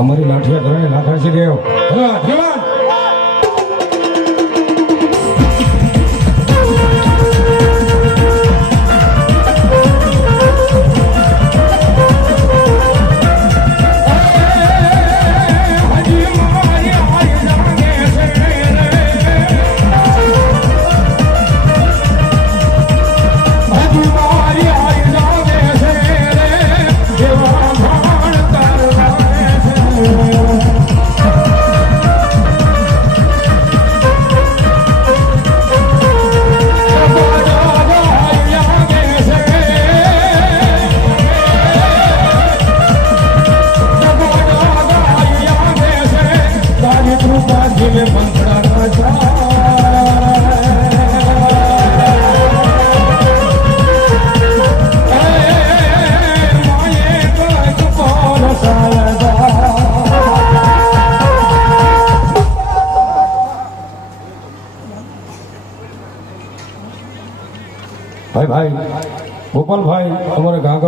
અમારી લાઠિયા ધરાને લાખાશી દેવ જવાન भाई भाई गोपाल भाई हमारे गाँव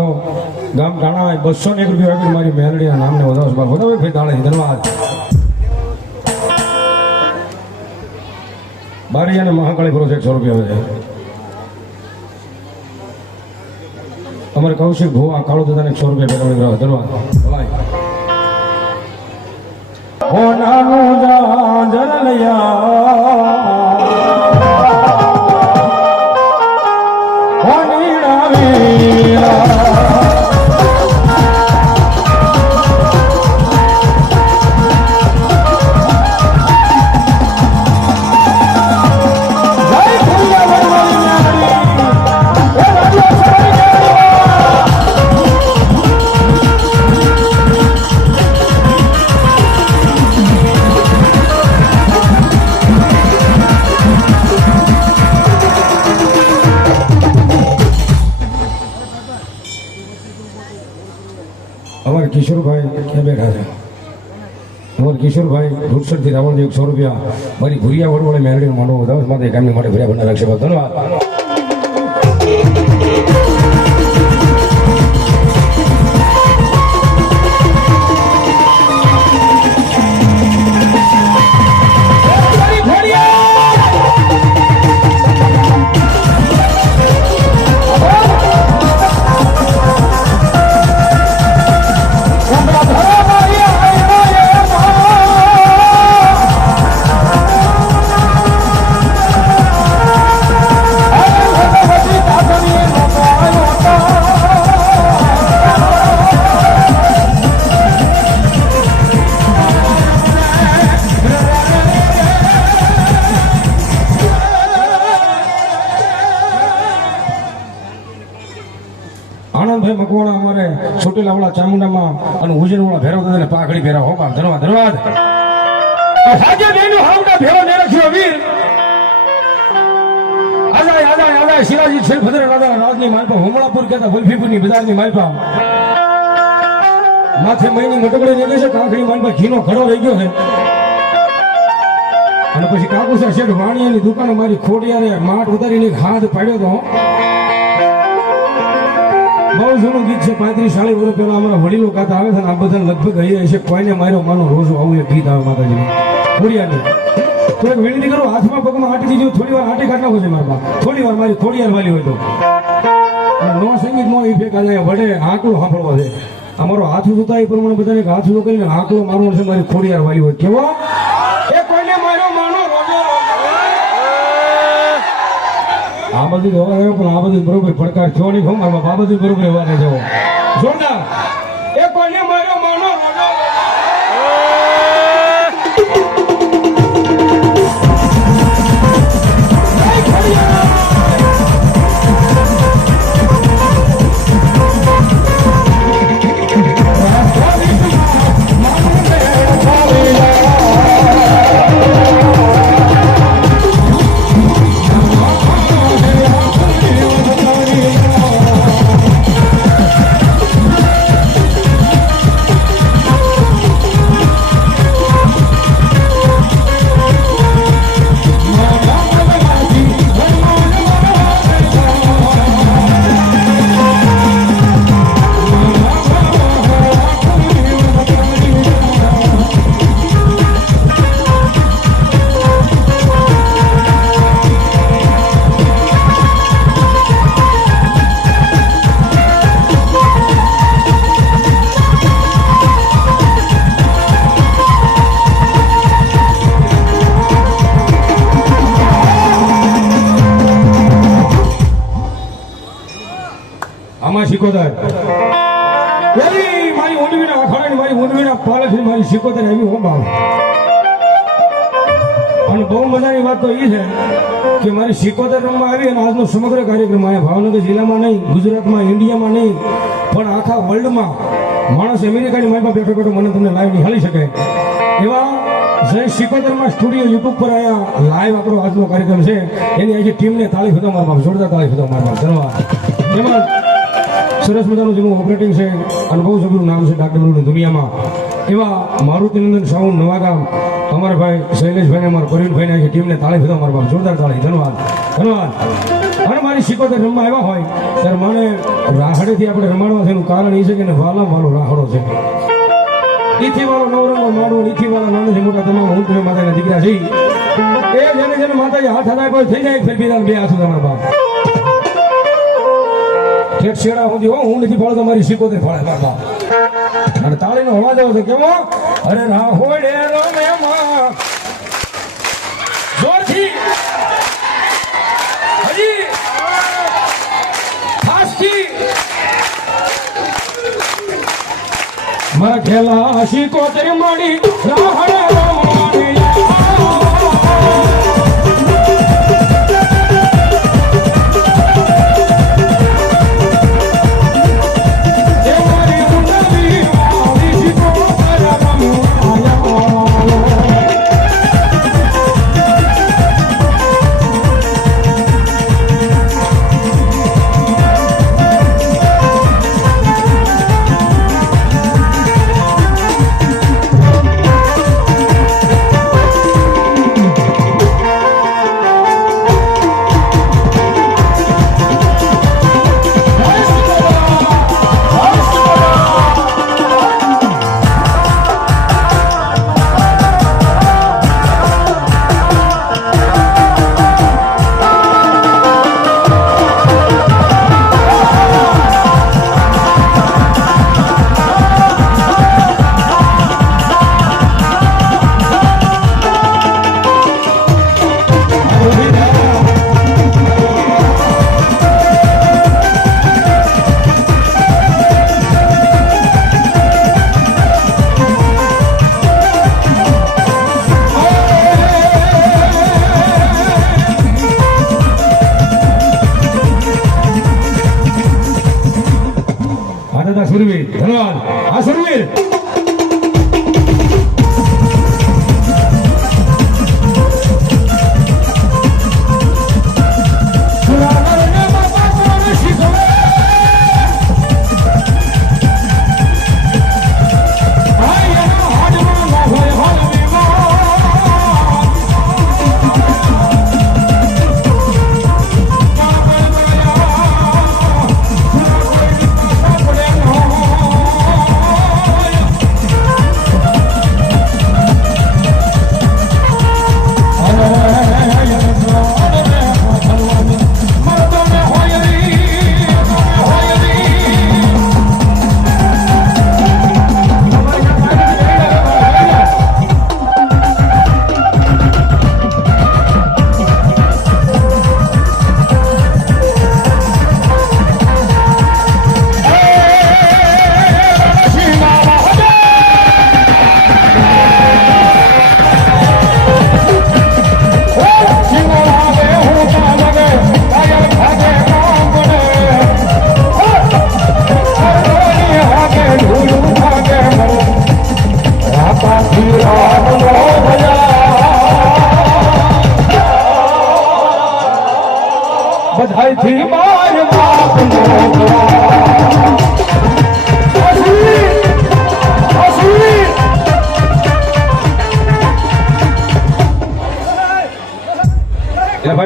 गाम गाना है 201 रुपया की हमारी मेलडी नाम ने बताओ बार बताओ फिर दाड़े धन्यवाद बारी ने महाकाली प्रोजेक्ट 100 रुपया है हमारे कौशिक भुआ कालो दादा ने 100 रुपया भेटा धन्यवाद भाई ओ नानो जा जरलिया हमारे किशोर भाई क्या बैठा है हमारे किशोर भाई भूसर थी रावण 100 रुपया मारी भूरिया वड़ वाले मेलडी मानो दस माते काम ने माटे भूरिया बना रखे धन्यवाद भाई मकवाणा हमारे छोटे लावड़ा चामुंडा में और उजन वाला भेरो दादा पाखड़ी भेरा हो बाप धन्यवाद धन्यवाद हाजे देनु हावड़ा भेरो ने रखियो वीर आजा शिवाजी छे भद्र राजा राजनी मालपा हुमलापुर कहता वल्फीपुर ની બજારની માલપા માથે મહિની મટકડી ને છે કાંકડી માલપા ઘીનો ઘડો રહી ગયો છે અને પછી કાકુસા શેઠ વાણીયાની દુકાન મારી ખોડિયારે માટ ઉતારીને હાથ પાડ્યો તો બહુ જૂનું ગીત છે 35-40 વર્ષ પહેલા અમારા વડીલો ગાતા આવે છે ને આ બધા લગભગ અહીંયા છે કોઈને માર્યો માનો રોજો આવું એક ગીત આવે માતાજી ખોડિયારનું તો એક વિનંતી કરું હાથમાં પગમાં આટી દીજો થોડી વાર આટી કાઢ નાખો છે મારા થોડી વાર મારી ખોડિયાર વાલી હોય તો નો સંગીત નો ઇફેક્ટ આજે વડે આંકડો સાંભળવા છે અમારો હાથ ઉતા એ પ્રમાણે બધાને હાથ ઉતો કરીને આંકડો મારવો છે મારી ખોડિયાર વાલી હોય કેવો એ કોઈને માર્યો માનો રોજો આ બધું હોવા ગયો પણ આ બધું બરોબર પડકાર થયો નહીં ખો મારા આ બધું બરોબર હોવા નહીં જવો જોરદાર એ કોઈને માર્યો માનો રોજો શિકોતર મારી ઊંડવીના અખાડા મારી ઊંડવીના પાલક મારી શિકોતર એવી હું ભાવ અને બહુ મજાની વાત તો એ છે કે મારી શિકોતર રમવા આવી અને આજનો સમગ્ર કાર્યક્રમ અહીંયા ભાવનગર જિલ્લામાં નહીં ગુજરાતમાં ઇન્ડિયામાં નહીં પણ આખા વર્લ્ડમાં માણસ અમેરિકાની માઇમાં બેઠો બેઠો મને તમને લાઈવ નિહાળી શકે એવા જય શિકોતરમાં સ્ટુડિયો યુટ્યુબ પર અહીંયા લાઈવ આપણો આજનો કાર્યક્રમ છે એની આખી ટીમને તાળી ફીધો મારવા જોરદાર તાળી ફીધો મારવા ધન્યવાદ એમાં સરસ મજાનું જેનું ઓપરેટિંગ છે અને બહુ સભ્યનું નામ છે ડાકડબલુની દુનિયામાં એવા મારુતિનંદન સાઉન્ડ નવાગામ અમારા ભાઈ શૈલેષભાઈને અમારા પ્રવીણભાઈને આખી ટીમને તાળી ફીધો મારવા જોરદાર તાળી ધન્યવાદ ધન્યવાદ અને મારી શિકોતર રમવા આવ્યા હોય ત્યારે મને રાહડેથી આપણે રમાડવા છે એનું કારણ એ છે કે વાલા વાલો રાહડો છે ઈથી વાળો નવરંગો માડો ઈથી વાળા નાનાથી મોટા તમામ હું તમે માતાના દીકરા છે એ જેને જેને માતાજી હાથ હલાય કોઈ થઈ જાય ફેર બીજા બે હાથ તમારા બાપ ઠેઠ શેડા સુધી હો હું નથી ફાળતો મારી શિકોતર ફાળે બાપા અને તાળીનો અવાજ આવે છે કેવો અરે રાહોડે રમે માં જોરથી હજી ફાસ્ટી મારા ખેલા શિકોતર મળી રાહડે રમવાની સુરવીર ધન્યવાદ આ સુરવીર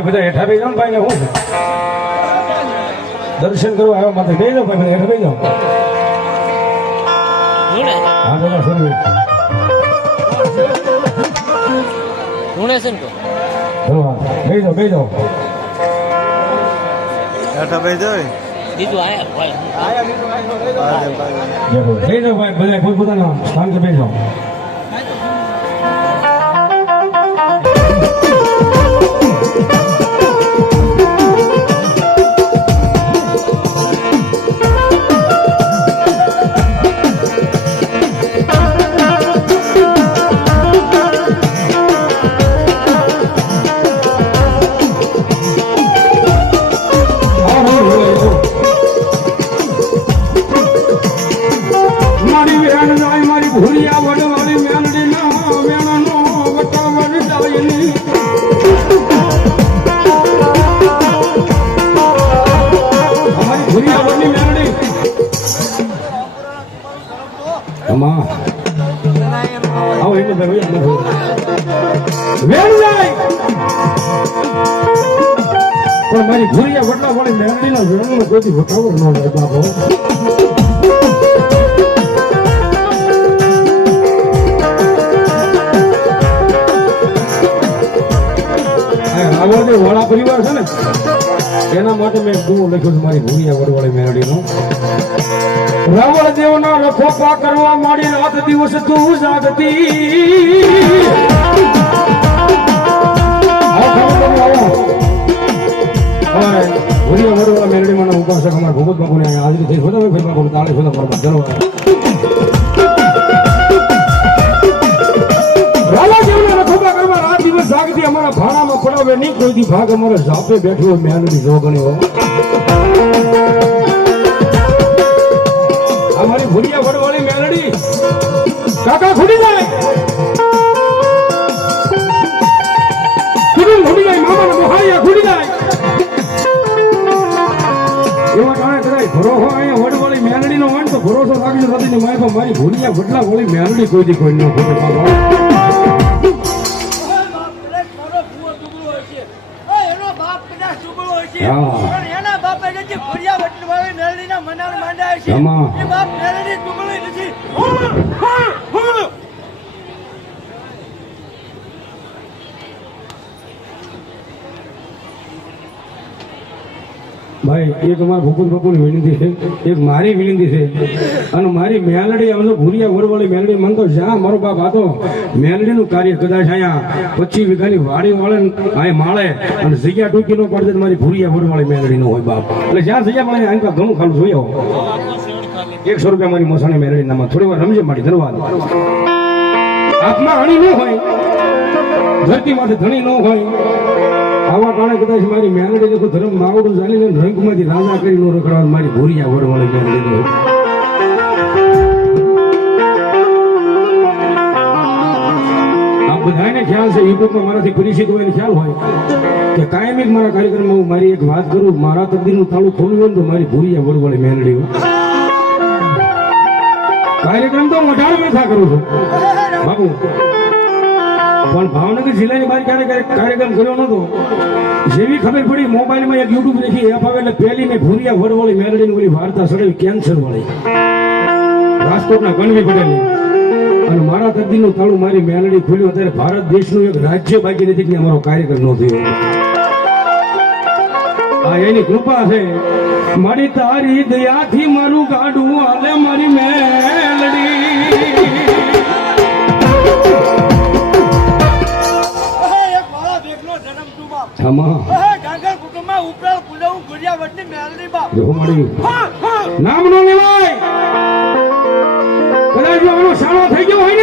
બધા હેઠા બેસી જાઓ ને ભાઈ ને હું દર્શન કરવા આવ્યા માથે બેસી જાઓ ભાઈ બધા હેઠા બેસી જાઓ હા દાદા સર ડોનેશન કો બેસી જાઓ બેસી જાઓ હેઠા બેસી જાઓ બીજું આયા ભાઈ બેસી જાઓ ભાઈ બધા પોતપોતાના સ્થાન પર બેસી જાઓ ભૂરિયા વડવાળી મેલડી ના વેણનો વટાવડ ડાયની અમારી ભૂરિયા વડની મેલડી અમા આવો એને ભાઈ વેણ જાય પણ મારી ભૂરિયા વડવાળી મેલડી ના વેણનો કોઈ વટાવડ ન જાય બાપો જે વડા પરિવાર છે ને એના માટે મેં ગુણ લખ્યું છે મારી ભૂરિયા વડવાળી મેરડીનો રાવણ દેવના રખોપા કરવા માંડી રાત દિવસ તું જાગતી ભૂરિયા વડવાળા મેરડીમાં ઉપાસક અમારા ભૂપત બાપુ ને હાજરી થઈ બધા ફેર બાપુ તાળે બધા કરવા ચલો રાવણ દેવના રખોપા કરવા રાત દિવસ જાગતી અમારા ભાડામાં પડાવે નહીં કોઈ દી ભાગ અમારે ઝાપે બેઠો મેલડી જોગણી હો અમારી ભૂરિયા વડવાળી મેલડી કાકા ખૂટી જાય કુટુંબ ખૂટી જાય મામાના મોહાળિયા ખૂટી જાય એવા કારણે કદાચ ભરોસો અહીંયા વડવાળી મેલડી નો હોય ને તો ભરોસો રાખજો નથી મારી મારી ભૂરિયા વડલા વાળી મેલડી કોઈ દી કોઈ ન ખૂટે એના બાપે જે ભૂરિયા વડવાળી મેલડીના મનાર માંડ્યા છે એ બાપ મેલડી ટુકડી નથી ભાઈ એક અમારા ભૂપત બાપુની વિનંતી છે એક મારી વિનંતી છે અને મારી મેલડી આમ તો ભૂરિયા વડવાળી મેલડી મન તો જ્યાં મારો બાપ હતો મેલડીનું કાર્ય કદાચ અહીંયા 25 વીઘાની વાડી વાળે અહીંયા માળે અને જગ્યા ટૂંકી નો પડે તો મારી ભૂરિયા વડવાળી મેલડી નો હોય બાપ એટલે જ્યાં જગ્યા મળે આંકા ઘણું ખાલું જોયો 100 રૂપિયા મારી મોસાણી મેલડી નામાં થોડી વાર રમજે મારી ધન્યવાદ આત્મા હણી ન હોય ધરતી માંથી ધણી ન હોય આવા કારણે કદાચ મારી મેલડી દેખો ધર્મ માવડું ચાલીને રંગમાંથી રાજા કરી નો રખડાવ મારી ભૂરિયા વડવાળી મેલડી આ બધાને ખ્યાલ છે યુટ્યુબમાં મારાથી પરિચિત હોય ખ્યાલ હોય કે કાયમિક મારા કાર્યક્રમમાં હું મારી એક વાત કરું મારા તકદીરનું તાળું ખોલ્યું હોય ને તો મારી ભૂરિયા વડવાળી મેલડી કાર્યક્રમ તો 18 વર્ષા કરું છું બાબુ પણ ભાવનગર જિલ્લાની બહાર ક્યારેક કાર્યક્રમ કર્યો નતો જેવી ખબર પડી મોબાઈલમાં એક યુટ્યુબ દેખી એપ આવે એટલે પહેલી મેં ભૂરિયા વડવાળી મેલડીની ઓલી વાર્તા સડાવી કેન્સર વાળી રાજકોટના ગણવી પટેલની અને મારા તકદીરનું તાળું મારી મેલડી ખોલ્યું અત્યારે ભારત દેશનું એક રાજ્ય બાકી નથી કે અમારો કાર્યક્રમ ન થયો આ એની કૃપા છે મારી તારી દયાથી મારું ગાડું હાલે મારી મેલડી નામ નો લેવાય કદાચ આનો સાણો થઈ ગયો હોય